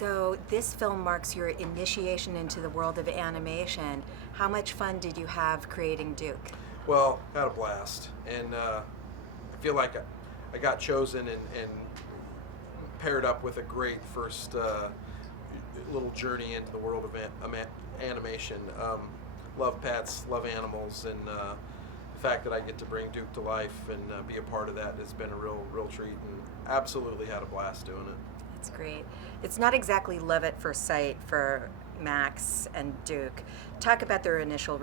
So this film marks your initiation into the world of animation. How much fun did you have creating Duke? Well, had a blast, and I feel like I got chosen and paired up with a great first little journey into the world of animation. Love pets, love animals, and the fact that I get to bring Duke to life and be a part of that has been a real treat, and absolutely had a blast doing it. That's great. It's not exactly love at first sight for Max and Duke. Talk about their initial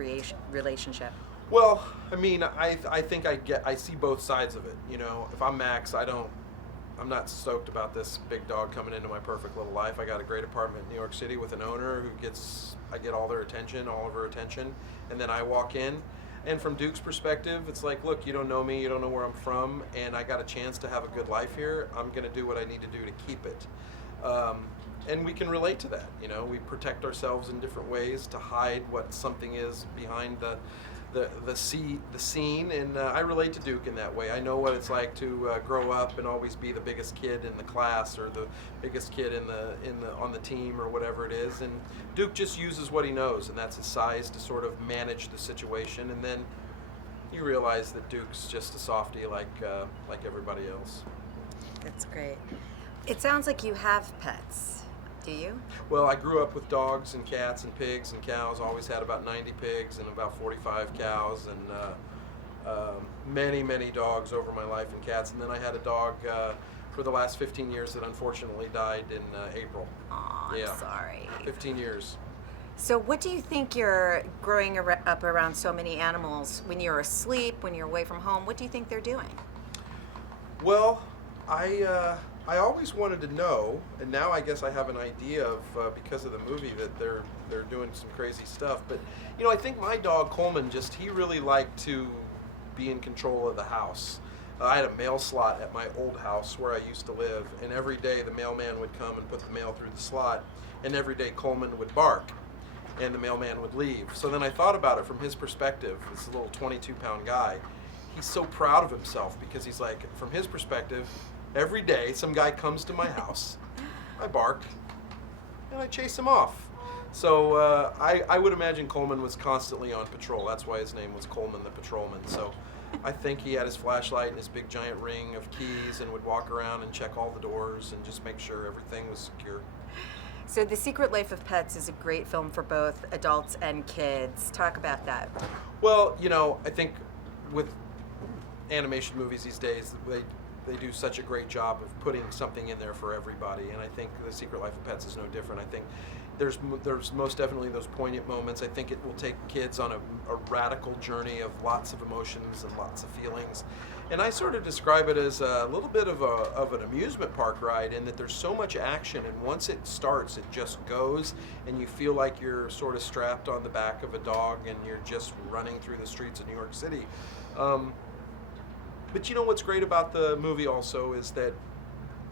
relationship. Well, I mean, I think I see both sides of it. You know, if I'm Max, I'm not stoked about this big dog coming into my perfect little life. I got a great apartment in New York City with an owner I get all their attention, all of her attention, and then I walk in. And from Duke's perspective, it's like, look, you don't know me, you don't know where I'm from, and I got a chance to have a good life here. I'm going to do what I need to do to keep it. And we can relate to that. You know, we protect ourselves in different ways to hide what something is behind the scene, and I relate to Duke in that way. I know what it's like to grow up and always be the biggest kid in the class or the biggest kid on the team or whatever it is. And Duke just uses what he knows, and that's his size to sort of manage the situation. And then you realize that Duke's just a softie like everybody else. That's great. It sounds like you have pets. Do you? Well, I grew up with dogs and cats and pigs and cows. Always had about 90 pigs and about 45 cows and many dogs over my life and cats. And then I had a dog for the last 15 years that unfortunately died in April. Aw, I'm sorry. 15 years. So what do you think you're growing up around so many animals, when you're asleep, when you're away from home, what do you think they're doing? Well, I always wanted to know, and now I guess I have an idea of because of the movie that they're doing some crazy stuff. But you know, I think my dog Coleman he really liked to be in control of the house. I had a mail slot at my old house where I used to live, and every day the mailman would come and put the mail through the slot, and every day Coleman would bark, and the mailman would leave. So then I thought about it from his perspective. This little 22-pound guy, he's so proud of himself because he's like, from his perspective, every day some guy comes to my house, I bark, and I chase him off. So I would imagine Coleman was constantly on patrol. That's why his name was Coleman the Patrolman. So I think he had his flashlight and his big giant ring of keys and would walk around and check all the doors and just make sure everything was secure. So The Secret Life of Pets is a great film for both adults and kids. Talk about that. Well, you know, I think with animation movies these days, they do such a great job of putting something in there for everybody, and I think The Secret Life of Pets is no different. I think there's most definitely those poignant moments. I think it will take kids on a radical journey of lots of emotions and lots of feelings, and I sort of describe it as a little bit of an amusement park ride, in that there's so much action, and once it starts, it just goes, and you feel like you're sort of strapped on the back of a dog, and you're just running through the streets of New York City. But you know what's great about the movie also is that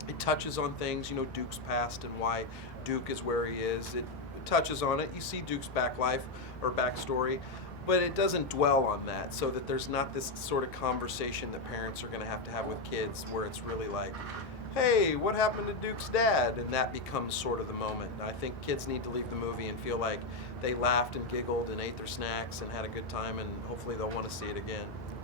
it touches on things, you know, Duke's past and why Duke is where he is. It touches on it. You see Duke's backstory, but it doesn't dwell on that, so that there's not this sort of conversation that parents are going to have with kids where it's really like, hey, what happened to Duke's dad? And that becomes sort of the moment. And I think kids need to leave the movie and feel like they laughed and giggled and ate their snacks and had a good time, and hopefully they'll want to see it again.